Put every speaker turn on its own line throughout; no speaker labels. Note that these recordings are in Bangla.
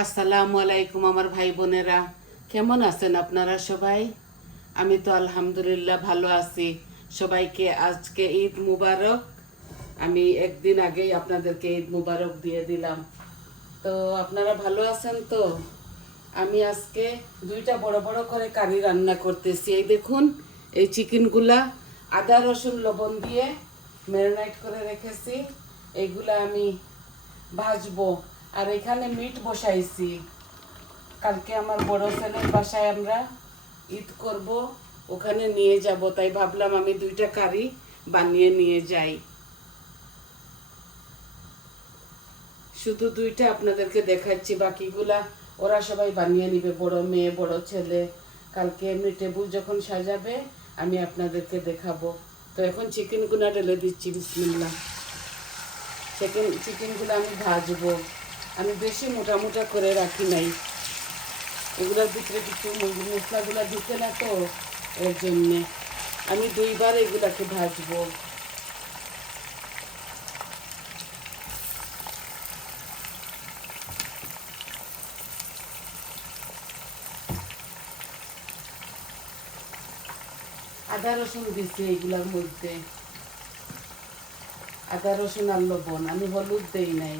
আসসালামু আলাইকুম আমার ভাই বোনেরা। কেমন আছেন আপনারা সবাই? আমি তো আলহামদুলিল্লাহ ভালো আছি। সবাইকে আজকে ঈদ মুবারক। আমি একদিন আগেই আপনাদেরকে ঈদ মুবারক দিয়ে দিলাম। তো আপনারা ভালো আছেন তো? আমি আজকে দুইটা বড় বড় করে কারি রান্না করতেছি। এই দেখুন, এই চিকেনগুলা আদা, রসুন, লবণ দিয়ে ম্যারিনেট করে রেখেছি। এইগুলা আমি ভাজবো। আর এখানে মিট বসাইছি। কালকে আমার বড় ছেলের বাসায় আমরা ঈদ করব, ওখানে নিয়ে যাব। তাই ভাবলাম আমি দুইটা কারি বানিয়ে নিয়ে যাই। শুধু দুইটা আপনাদেরকে দেখাচ্ছি, বাকিগুলা ওরা সবাই বানিয়ে নিবে, বড় মেয়ে, বড় ছেলে। কালকে এমনি টেবুল যখন সাজাবে, আমি আপনাদেরকে দেখাবো। তো এখন চিকেন গুনা ঢেলে দিচ্ছি বিসমিল্লা চিকেন চিকেনগুলো আমি ভাজবো। আমি বেশি মোটা মোটা করে রাখি নাই। এগুলোর ভিতরে কিছু মশলাগুলো ঢুকে না তো, এর জন্যে। আমি দুইবার এগুলাকে ভাজবো। আদা রসুন দিছি এগুলার মধ্যে। আদা রসুন আর লবণ, আমি হলুদ দেই নাই।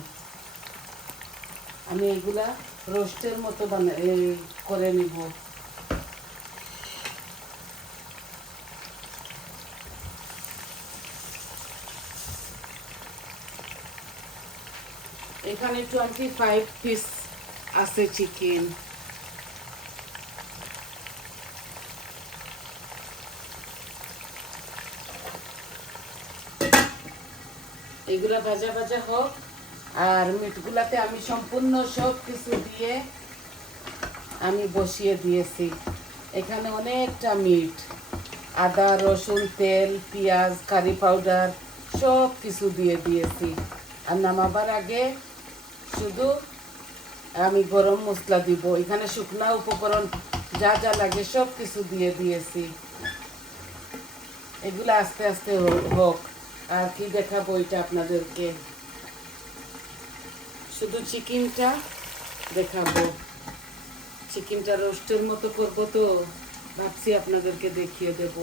আমি এগুলা রোস্টের মতো বানা করে নিব। এখানে টোয়েন্টি ফাইভ পিস আছে চিকেন এগুলা ভাজা ভাজা হোক। আর মিটগুলাতে আমি সম্পূর্ণ সব কিছু দিয়ে আমি বসিয়ে দিয়েছি। এখানে অনেকটা মিট, আদা, রসুন, তেল, পেঁয়াজ, কারি পাউডার সব কিছু দিয়ে দিয়েছি। আর নামাবার আগে শুধু আমি গরম মশলা দিব। এখানে শুকনা উপকরণ যা যা লাগে সব কিছু দিয়ে দিয়েছি। এগুলো আস্তে আস্তে হোক। আর কি দেখাবো এটা আপনাদেরকে? শুধু চিকেনটা দেখাবো। চিকেনটা রোস্টের মতো করব তো ভাবছি আপনাদেরকে দেখিয়ে দেব।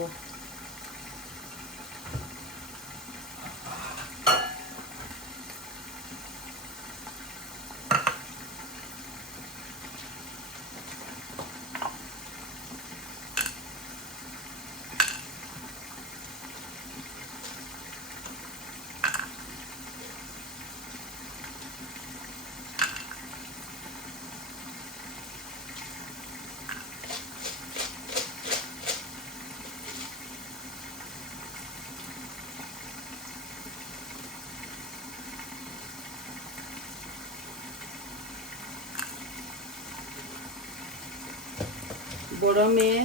মেয়ে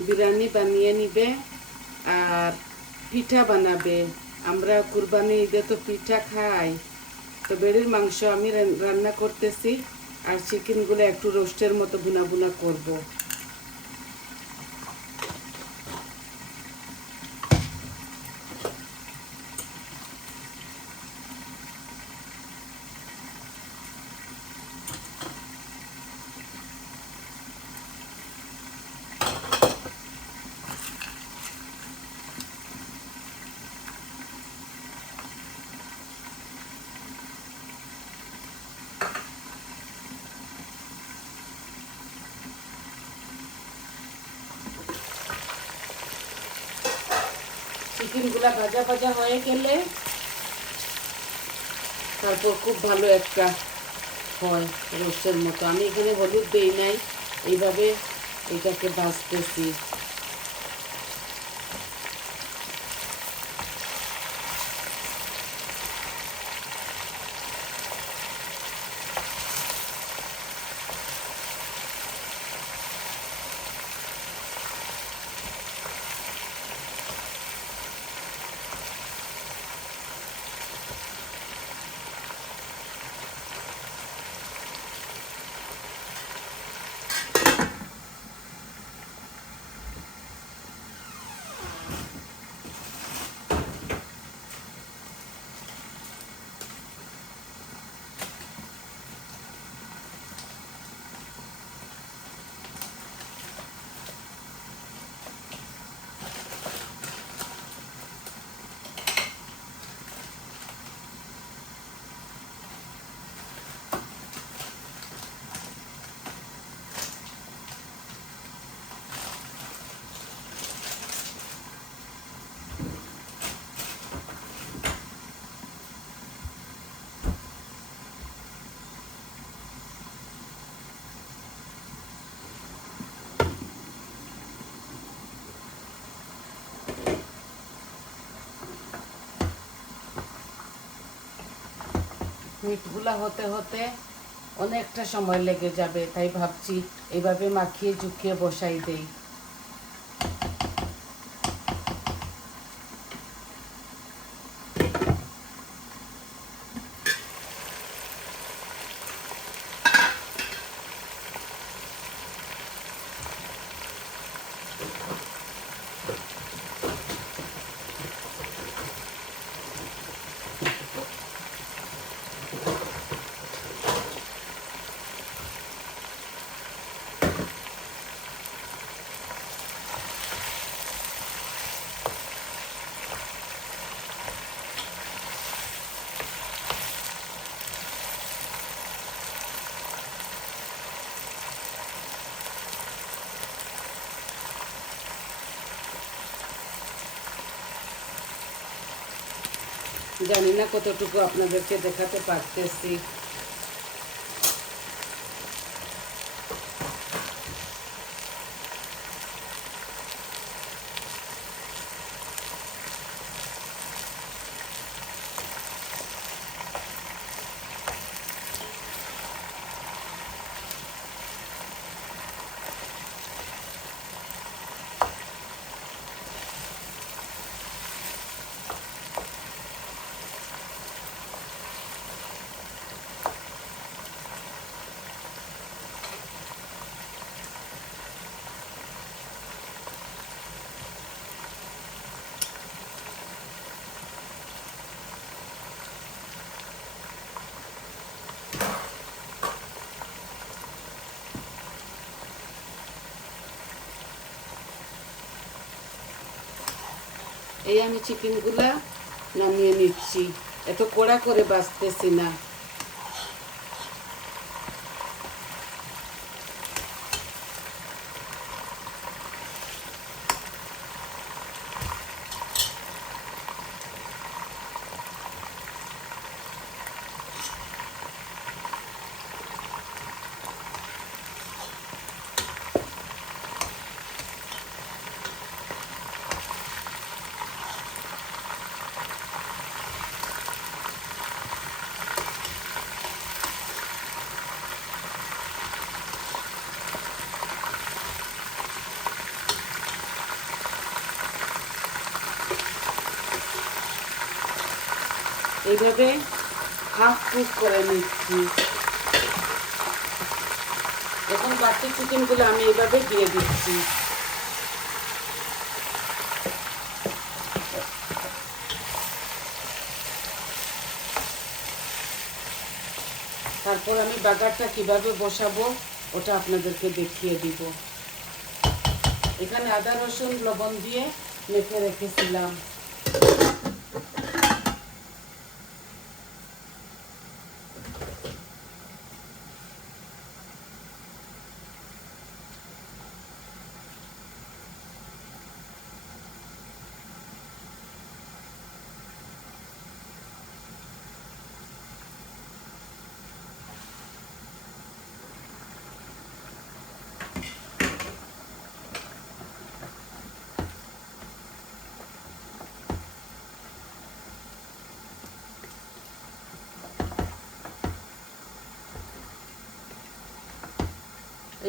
বিরিয়ানি বানিয়ে নিবে আর পিঠা বানাবে আমরা কুরবানি ঈদে তো পিঠা খাই তো বেড়ির মাংস আমি রান্না করতেছি আর চিকেনগুলো একটু রোস্টের মতো বুনা বুনা করব। চিকেনগুলা ভাজা ভাজা হয়ে গেলে তারপর খুব ভালো একটা হয়, রসের মতো। আমি এখানে হলুদ দিই নাই, এইভাবে এটাকে বাছতেছি মিটগুলা হতে হতে অনেকটা সময় লেগে যাবে তাই ভাবছি এইভাবে মাখিয়ে চুকিয়ে বসাই দেই। জানি না কতটুকু আপনাদেরকে দেখাতে পারতেছি। এই আমি চিকেনগুলা নামিয়ে নিচ্ছি। এত কড়া করে বাঁচতেছি না। এইভাবে হাফ কুক করে নিচ্ছি। এখন বাকি চিকেনগুলো আমি এইভাবে দিয়ে দিচ্ছি। তারপর আমি বাগারটা কীভাবে বসাবো, ওটা আপনাদেরকে দেখিয়ে দিব। এখানে আদা রসুন লবণ দিয়ে মেখে রেখেছিলাম।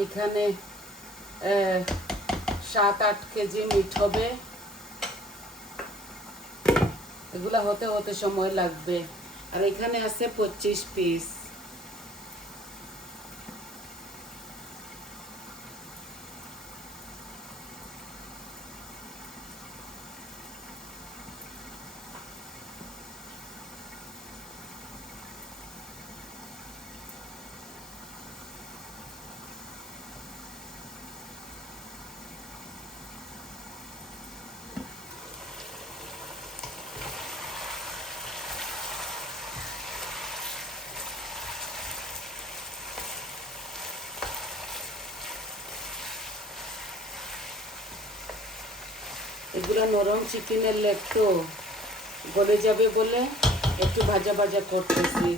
এখানে সাত আট কেজি মিট হবে। এগুলা হতে হতে সময় লাগবে। আর এখানে আছে পঁচিশ পিস। এগুলো নরম চিকেনের লেগ তো গলে যাবে বলে একটু ভাজা ভাজা করতেছি।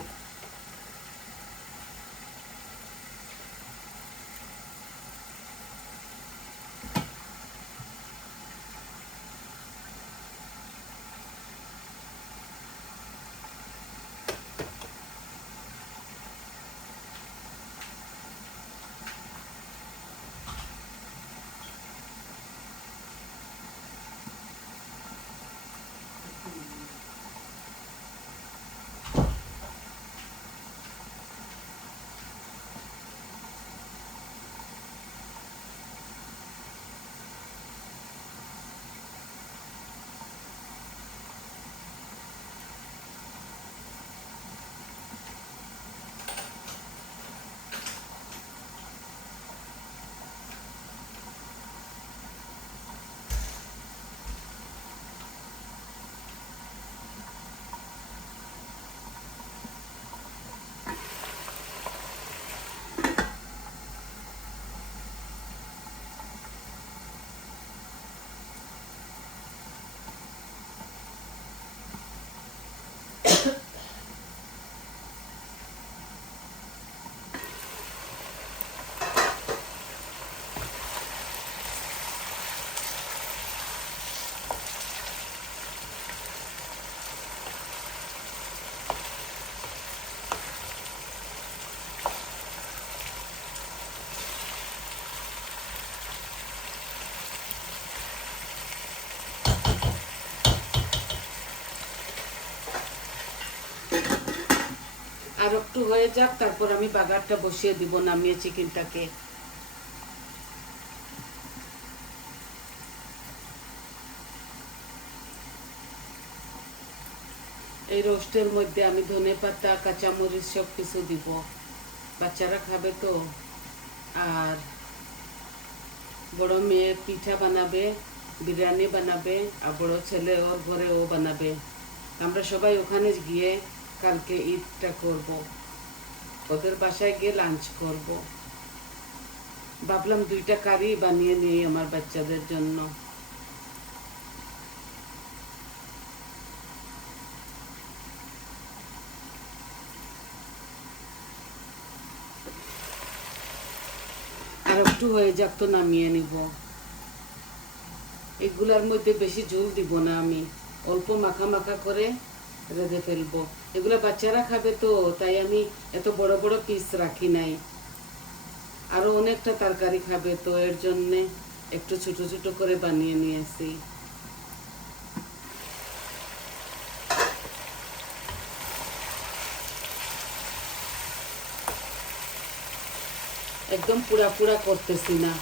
একটু হয়ে যাক, তারপর আমি বাগারটা বসিয়ে দিব, নামিয়ে চিকেনটাকে। এই রোস্টের মধ্যে আমি ধনে পাতা, কাঁচামরিচ সব কিছু দিব। বাচ্চারা খাবে তো। আর বড় মেয়ে পিঠা বানাবে, বিরিয়ানি বানাবে, আর বড় ছেলে ওর ঘরে ও বানাবে। আমরা সবাই ওখানে গিয়ে কালকে ঈদটা করব। ওদের বাসায় গিয়ে লাঞ্চ করব। ভাবলাম দুইটা কারি বানিয়ে নিই আমার বাচ্চাদের জন্য। আর একটু হয়ে যাক তো নামিয়ে নিব। এগুলার মধ্যে বেশি ঝোল দিব না আমি। অল্প মাখা মাখা করে রেঁধে ফেলব। এগুলা বাচ্চারা খাবে তো, তাই আমি এত বড় বড় পিস রাখি নাই। আরও অনেকটা তরকারি খাবে তো, এর জন্যে একটু ছোট ছোট করে বানিয়ে নিয়েছি। একদম পুরা পুরা করতেছি না।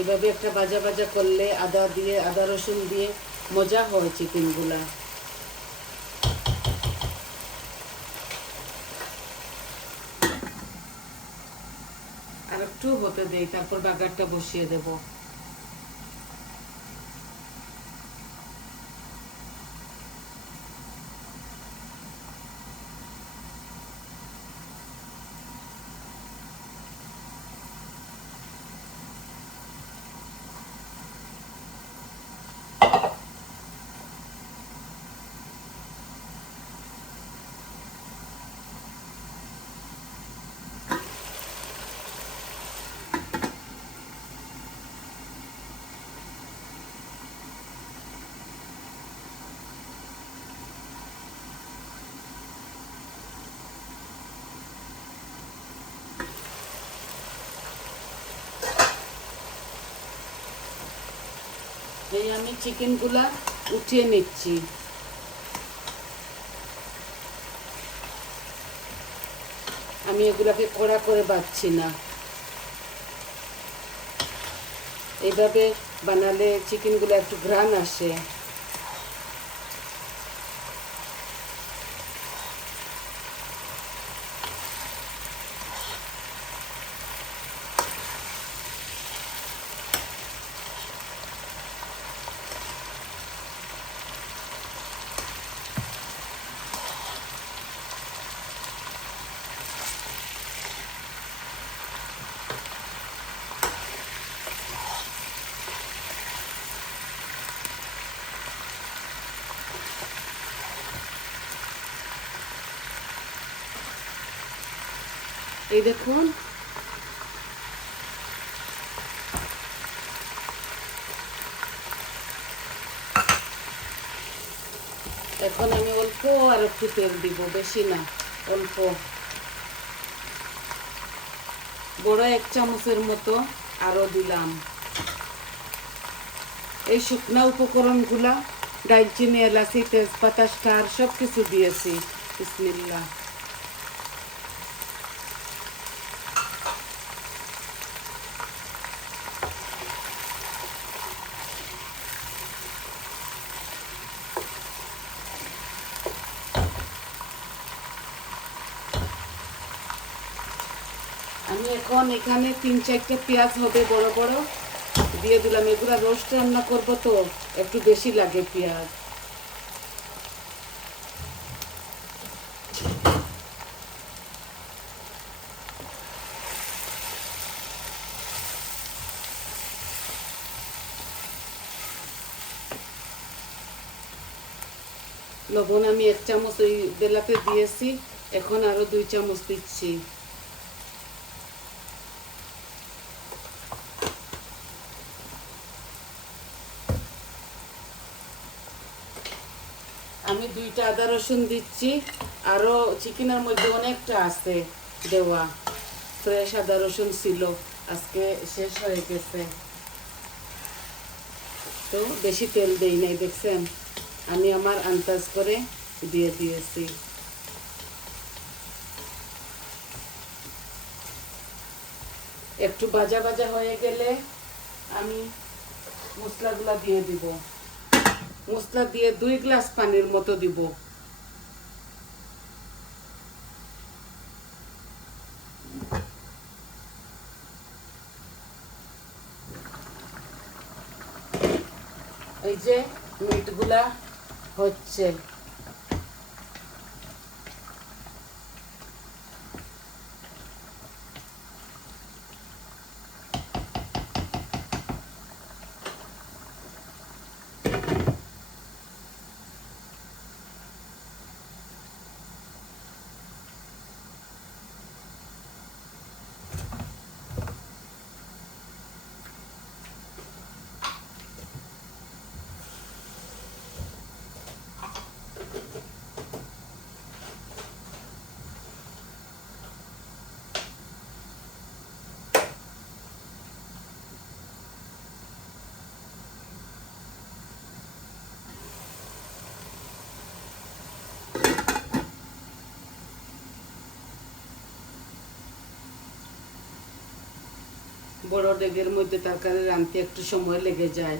এভাবে একটা ভাজা ভাজা করলে আদা দিয়ে, আদা রসুন দিয়ে মজা হয় চিকেনগুলা আর একটু হতে দেই তারপর বাগারটা বসিয়ে দেব। এই আমি চিকেনগুলা উঠিয়ে নিচ্ছি। আমি এগুলাকে কড়া করে বাচ্ছি না। এইভাবে বানালে চিকেনগুলো একটু ঘ্রাণ আসে। এই দেখুন। এখন আমি অল্প আর একটু তেল দিব, বেশি না, অল্প। বড় এক চামচের মতো আরও দিলাম। এই শুকনা উপকরণগুলা দালচিনি এলাচি, তেজপাতা স্টার সব কিছু দিয়েছি। বিসমিল্লাহ আমি এখন তিন চারটে পেঁয়াজ হবে বড় বড়। দিয়ে দিলাম, এগুলা রোস্ট রান্না করব তো, একটু বেশি লাগে পেঁয়াজ। লবণ আমি এক চামচ ওই বেলাতে দিয়েছি, এখন আরও দুই চামচ দিচ্ছি। আমি দুইটা আদা রসুন দিচ্ছি। আরও চিকেনের মধ্যে অনেকটা আছে দেওয়া। ফ্রেশ আদা রসুন ছিল। আজকে শেষ হয়ে গেছে। তো বেশি তেল দেই নাই, দেখছেন? আমি আমার আন্দাজ করে দিয়ে দিয়েছি। একটু ভাজা ভাজা হয়ে গেলে আমি মশলাগুলো দিয়ে দিব। মশলা দিয়ে দুই গ্লাস পানির মতো দিব। এই যে মিটগুলা হচ্ছে। বড় ডেগের মধ্যে তরকারি রাঁধতে একটু সময় লেগে যায়।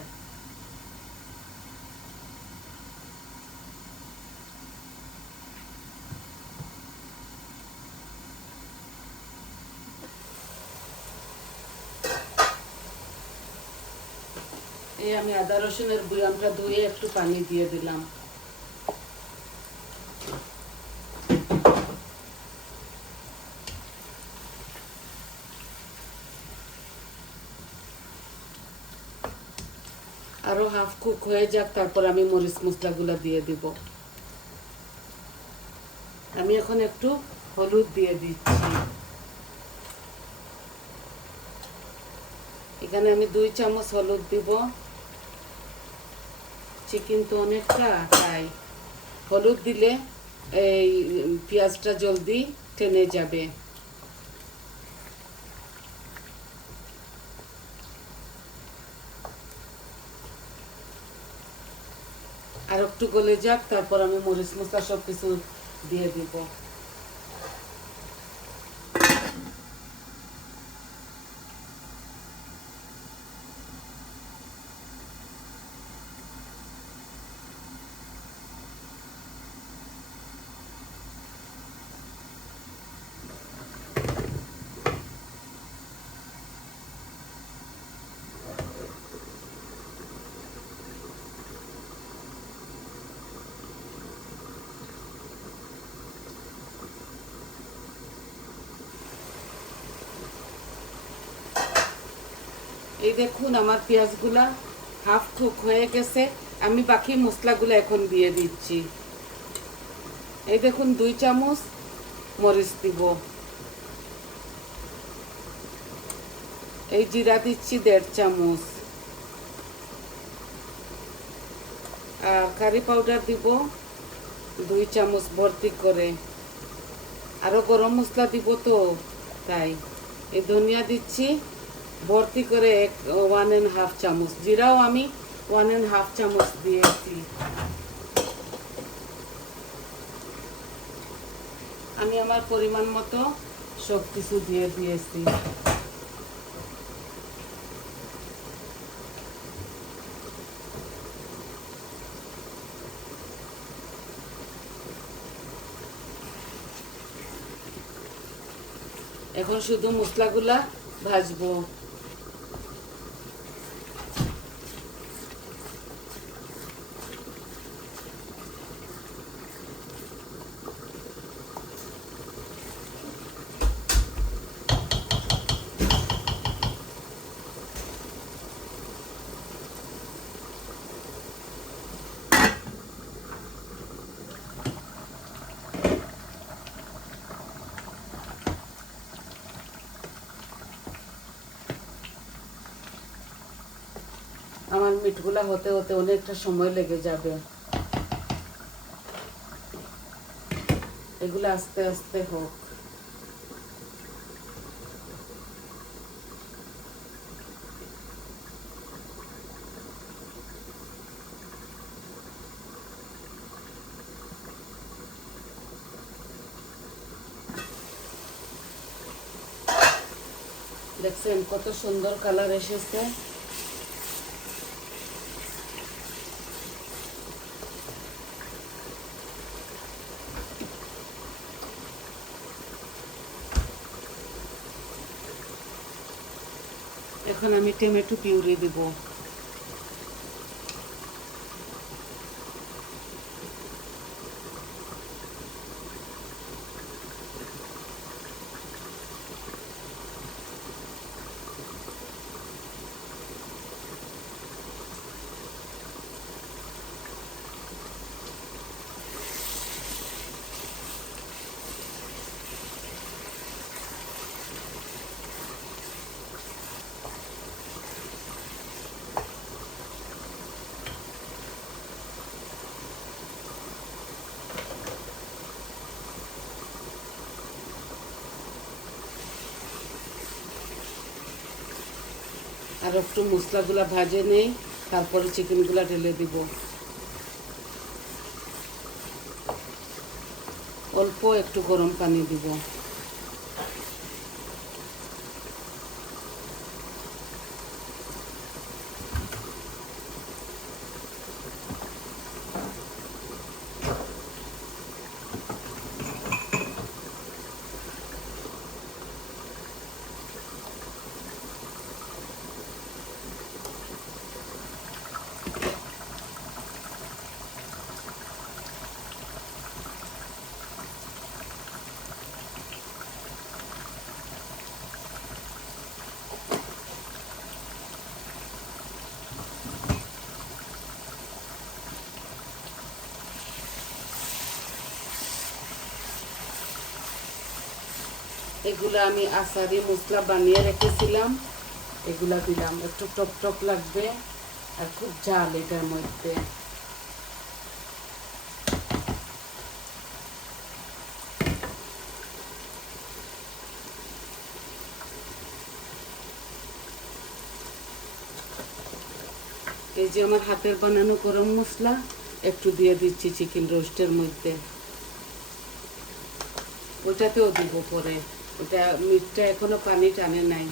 এই আমি আদা রসুনের বুয়ামটা ধুয়ে একটু পানি দিয়ে দিলাম আরও হাফ কুক হয়ে যাক, তারপর আমি মরিচ মশলাগুলো দিয়ে দিব। আমি এখন একটু হলুদ দিয়ে দিচ্ছি। এখানে আমি দুই চামচ হলুদ দিব। চিকেন তো অনেকটা, তাই হলুদ দিলে এই পেঁয়াজটা জলদি টেনে যাবে আর একটু গলে যাক তারপর আমি মরিচ মশলা সব কিছু দিয়ে দিব। দেখুন, আমার পেঁয়াজগুলা হাফ কুক হয়ে গেছে। আমি বাকি মশলাগুলো এখন দিয়ে দিচ্ছি। এই দেখুন, দুই চামচ মরিচ দিব। এই জিরা দিচ্ছি দেড় চামচ। আর কারি পাউডার দিব দুই চামচ ভর্তি করে। আরও গরম মশলা দিব তো, তাই। এই ধনিয়া দিচ্ছি। ভর্তি করে এক ওয়ান অ্যান্ড হাফ চামচ। জিরাও আমি ওয়ান অ্যান্ড হাফ চামচ দিয়েছি। আমি আমার পরিমাণ মতো সব কিছু দিয়ে দিয়েছি। এখন শুধু মশলাগুলা ভাজবো। আমার হতে হতে অনেকটা সময় লেগে যাবে। এগুলো আস্তে আস্তে হোক। দেখছেন কত সুন্দর কালার এসেছে। এখন আমি টমেটো পিউরি দিব। একটু মশলাগুলো ভাজে নেই তারপরে চিকেনগুলা ঢেলে দিব। অল্প একটু গরম পানি দিব। এগুলো আমি আচারি, মশলা বানিয়ে রেখেছিলাম। এগুলা দিলাম, একটু টক টক লাগবে আর খুব ঝাল এটার মধ্যে। এই যে আমার হাতের বানানো গরম মশলা, একটু দিয়ে দিচ্ছি চিকেন রোস্টের মধ্যে। ওটাতেও দিব পরে। ওটা মিটটা এখনও পানি টানে নাই।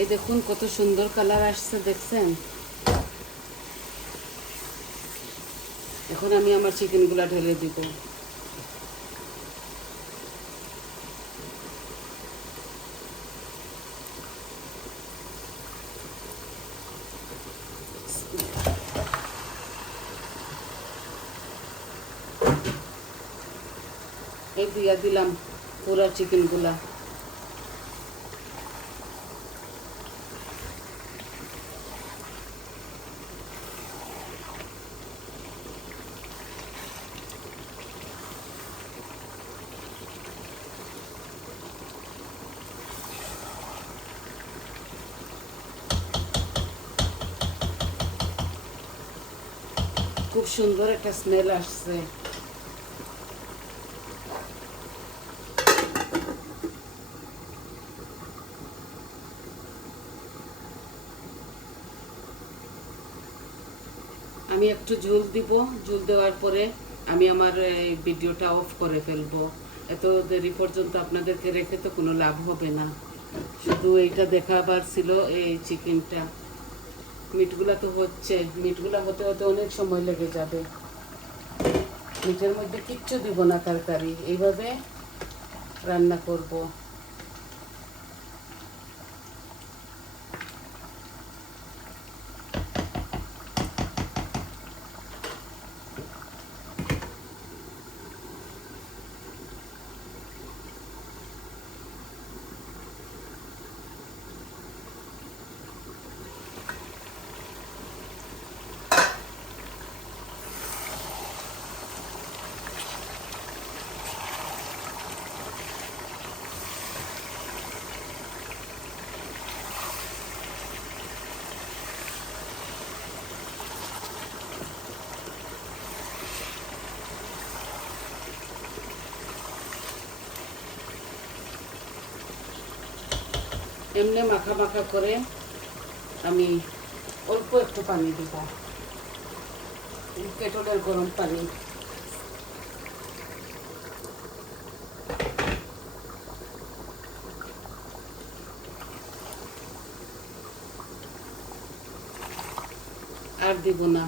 এই দেখুন কত সুন্দর কালার আসছে, দেখছেন? এখন আমি আমার চিকেনগুলা ঢেলে দিব। এই দিয়া দিলাম পুরা চিকেনগুলা খুব সুন্দর একটা স্মেল আসছে আমি একটু ঝোল দিব ঝোল দেওয়ার পরে আমি আমার এই ভিডিওটা অফ করে ফেলব। এত দেরি পর্যন্ত আপনাদেরকে রেখে তো কোনো লাভ হবে না। শুধু এইটা দেখাবার ছিল এই চিকেনটা। মিটগুলা তো হচ্ছে, মিটগুলা হতে হতে অনেক সময় লেগে যাবে। মিটের মধ্যে কিচ্ছু দিব না তরকারি, এইভাবে রান্না করব। এমনি মাখা মাখা করে আমি অল্প একটু পানি দিব। কেটলের গরম পানি। আর দিব না।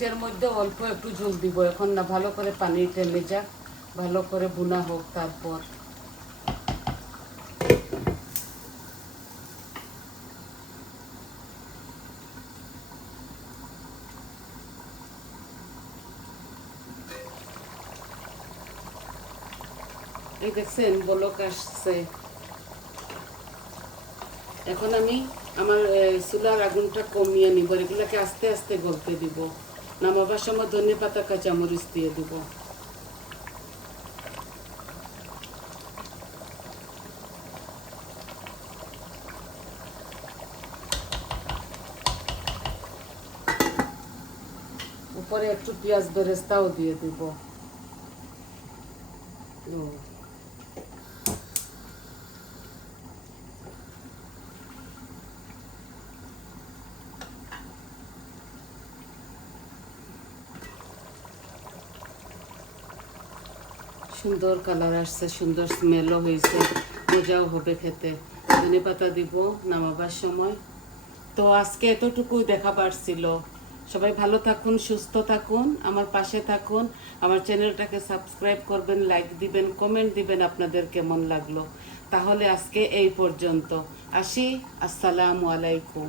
মিটের মধ্যে অল্প একটু ঝোল দিব। এখন না, ভালো করে পানি টেনে যাক, ভালো করে বোনা হোক তারপর। এই দেখছেন, বলক আসছে। এখন আমি আমার চুলার আগুনটা কমিয়ে নিব এগুলাকে আস্তে আস্তে গলতে দিব। নামাবার সময় ধনে পাতা কাঁচামরিচ দিয়ে দিব উপরে একটু পেঁয়াজ বেরেস্তাও দিয়ে দিব সুন্দর কালার আসছে, সুন্দর স্মেলও হয়েছে, মজাও হবে খেতে। ধনে পাতা দিব, নামাবার সময়। তো আজকে এতটুকুই দেখা পারছিল। সবাই ভালো থাকুন, সুস্থ থাকুন, আমার পাশে থাকুন। আমার চ্যানেলটাকে সাবস্ক্রাইব করবেন লাইক দিবেন কমেন্ট দিবেন আপনাদের কেমন লাগল। তাহলে আজকে এই পর্যন্ত। আসি, আসসালামু আলাইকুম।